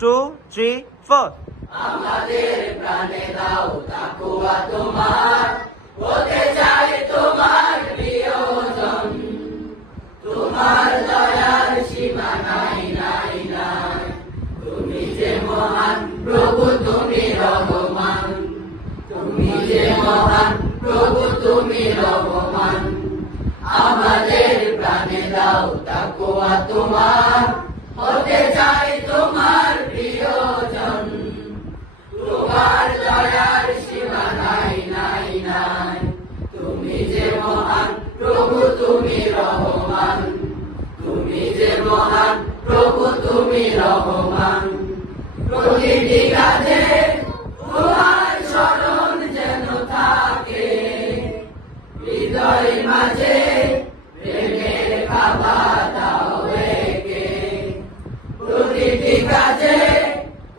2, 3, 4. আমাদের প্রাণে দাও তাকওয়া তোমার, হতে চাই তোমার প্রিয়জন। তোমার দয়ার সীমা নাই নাই নাই, তুমি যে মহান প্রভু তুমি রহমান। তুমি যে মহান প্রভু তুমি রহমান। আমাদের প্রাণে দাও তাকওয়া তোমার, হতে চাই তোমার প্রিয়জন। তোমার দয়ার সীমা নাই নাই নাই, তুমি যে মহান প্রভু তুমি রহমান। তুমি যে মহান প্রভু তুমি রহমান। প্রতিটি কাজে তোমার স্মরণ যেন থাকে, হৃদয় মাঝে প্রেমের খাবার দাও একে। প্রতিটি কাজে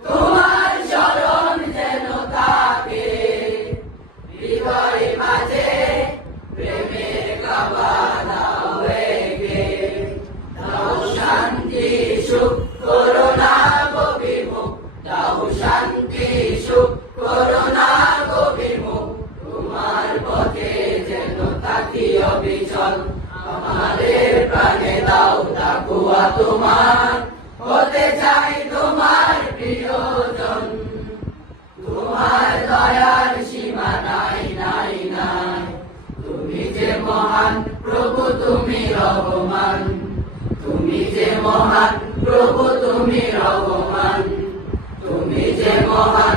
তোমার স্মরণ যেন থাকে, হৃদয় মাঝে প্রেমের খাবার দাও একে। দাও শান্তি সুখ করুণা গবিমুখ, দাও শান্তি সুখ করুণা গবিমুখ। তোমার পথে যেন থাকি অবিচল, আমাদের প্রাণে দাও তাকওয়া তোমার, হতে চাই তোমার প্রিয়জন। তোমার দয়ার সীমা নাই নাই নাই, তুমি যে মহান প্রভু তুমি রহমান। তুমি যে মহান প্রভু তুমি রহমান। তুমি যে মহান